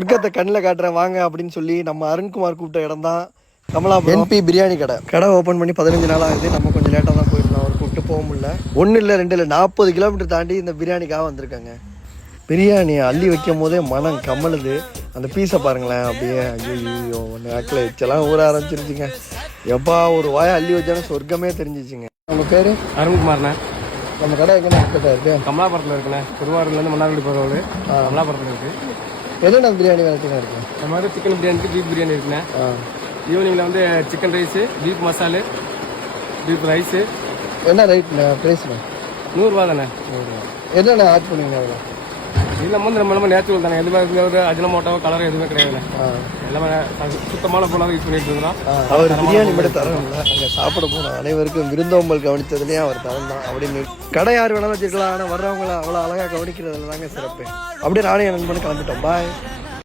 சொர்க்கத்தை கண்ணில் காட்டுறேன் வாங்க அப்படின்னு சொல்லி நம்ம அருண்குமார் கூப்பிட்ட இடம் தான் கமலாபுரம் என்பி பிரியாணி கடை ஓப்பன் பண்ணி 15 நாள் ஆகுது. நம்ம கொஞ்சம் லேட்டாக தான் போயிருந்தோம், அவர் கூப்பிட்டு போக முடியல. 1 இல்லை 2 இல்லை 40 கிலோமீட்டர் தாண்டி இந்த பிரியாணிக்காக வந்திருக்காங்க. பிரியாணி அள்ளி வைக்கும் போதே மனம் கமலுது. அந்த பீஸை பாருங்களேன், அப்படியே ஐயோ ஒன்று ஆக்கில் வச்செல்லாம் ஊற ஆரம்பிச்சிருச்சுங்க. எப்பா ஒரு வாயை அள்ளி வச்சாலும் சொர்க்கமே தெரிஞ்சிச்சுங்க. உங்கள் பேர்? அருண்குமார்ண்ணே. நம்ம கடை எங்கே இருக்கு? கமலாபுரத்தில் இருக்குண்ணே. திருவாரூர்லேருந்து மன்னார்குடி போகிற ரோடு கமலாபுரத்தில் இருக்குது. என்னென்ன பிரியாணி வெரைட்டிலாம் இருக்குது? இந்த மாதிரி சிக்கன் பிரியாணி இருக்குது, பீஃப் பிரியாணி இருக்குண்ணே. ஈவினிங்கில் வந்து சிக்கன் ரைஸு, பீஃப் மசாலு, பீஃப் ரைஸு. என்ன ரேட்ண்ணே ப்ரைஸ்ண்ணே? 100 ரூபா தானே. என்னென்ன ஆட் பண்ணுவீங்க அதில்? இதில் வந்து நம்ம நேச்சுரல் தானே, எதுவுமே ஒரு அஜினமோட்டோ கலர் எதுவுமே கிடையாதுண்ணே. எல்லாமே சுத்தமான பொருளாக யூஸ் பண்ணிட்டு இருக்கிறோம். அவர் பிரியாணி மட்டும் தரணும்ல, அங்கே சாப்பிட போனோம். அனைவருக்கும் விருந்தோம்பல் கவனித்ததுலேயே அவர் தரம் தான் அப்படின்னு. கடை யார் வேணாலும் வச்சுருக்கலாம், ஆனால் வர்றவங்கள அவ்வளோ அழகாக கவனிக்கிறதுல தாங்க சிறப்பு. அப்படியே நானே என் நண்பனு கிளம்பிட்டோம். பாய்.